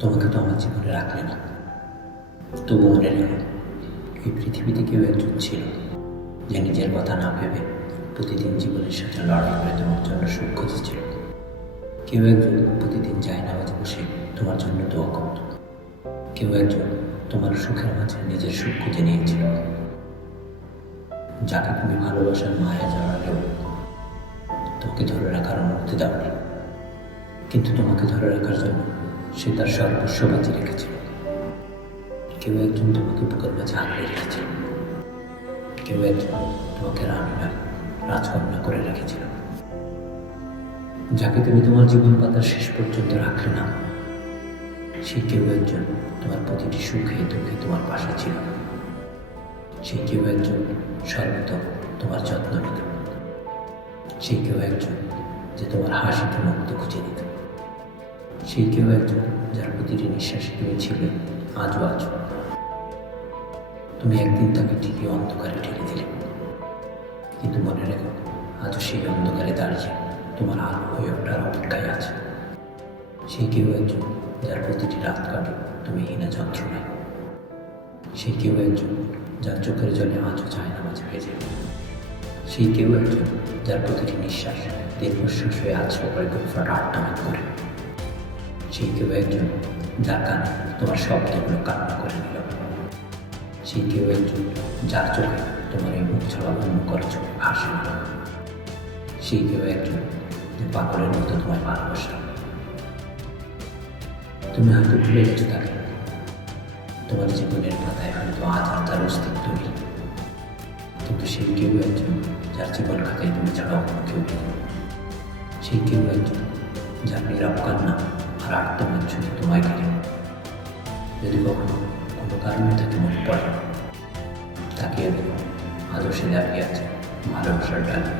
তোমাকে তো আমার জীবনে রাখলে না, তবু মনে রেখো, এই পৃথিবীতে কেউ একজন ছিল যে নিজের কথা না ভেবে প্রতিদিন জীবনের সাথে লড়াই করে তোমার জন্য সুখ খুঁজেছিল। কেউ একজন প্রতিদিন জায়নামাজে বসে তোমার জন্য দোয়া করত। কেউ একজন তোমার সুখের মাঝে নিজের সুখ খুঁজে নিয়েছিল। যাকে তুমি ভালোবাসার মায়া জড়ালেও তোমাকে ধরে রাখার অনুমতি দাওনি, কিন্তু তোমাকে ধরে রাখার জন্য সে তার সর্বস্ব বাঁচিয়ে রেখেছিল। কেউ একজন তোমাকে বুকের মাঝে আঁকড়ে রেখেছিল। কেউ একজন তোমাকে রানী নয়, রাজকন্যা করে রেখেছিল। যাকে তুমি তোমার জীবন পাতার শেষ পর্যন্ত রাখলে না, সেই কেউ একজন তোমার প্রতিটি সুখে দুঃখে তোমার পাশে ছিল। সেই কেউ একজন সর্বত তোমার যত্ন নিত। সেই কেউ একজন যে তোমার হাসিতে মুক্তি খুঁজে নিত। সেই কেউ একজন যার প্রতিটি নিঃশ্বাসে তুমি ছিলে আজও আছো। তুমি একদিন তাকে ঠিকই অন্ধকারে ঠেলে দিলে, কিন্তু মনে রেখো, আজও সেই অন্ধকারে দাঁড়িয়ে তোমার আলো হয়ে ওঠার অপেক্ষায় আছে। সেই কেউ একজন যার প্রতিটি রাত কাটে তুমি হীনা যন্ত্রণায়। সেই কেউ একজন যার চোখের জলে আজও জায়নামাজে ভেজে। সেই কেউ একজন যার প্রতিটি নিঃশ্বাস দীর্ঘশ্বাস হয়ে আছে পরিকল্পনা আট্টামান করে। সেই কেউ একজন যার কানে তোমার শব্দগুলো কান্না করে নিল। সেই কেউ একজন যার চোখে তোমার এই মুখ ছাড়া অন্য করে চোখে ভাসে না। সেই কেউ একজন যে পাগলের মতো তোমায় ভালোবাসা। তুমি হয়তো ভুলে গেছো তাকে, তোমার জীবনের পাতায় হয়তো আজ আর তার অস্তিত্ব নেই, কিন্তু সেই কেউ একজন যার জীবন খাতায় তুমি ছাড়া অন্য কেউ নেই। সেই কেউ একজন যার নীরব কান্না আর আত্মমান শুধু তোমায় ঘিরে। যদি কখনো কোনো কারণে তাকে মনে পড়ে, তাকিয়ে দেখো, আদর্শে দাঁড়িয়ে আছে ভালোবাসার ডালিয়ে।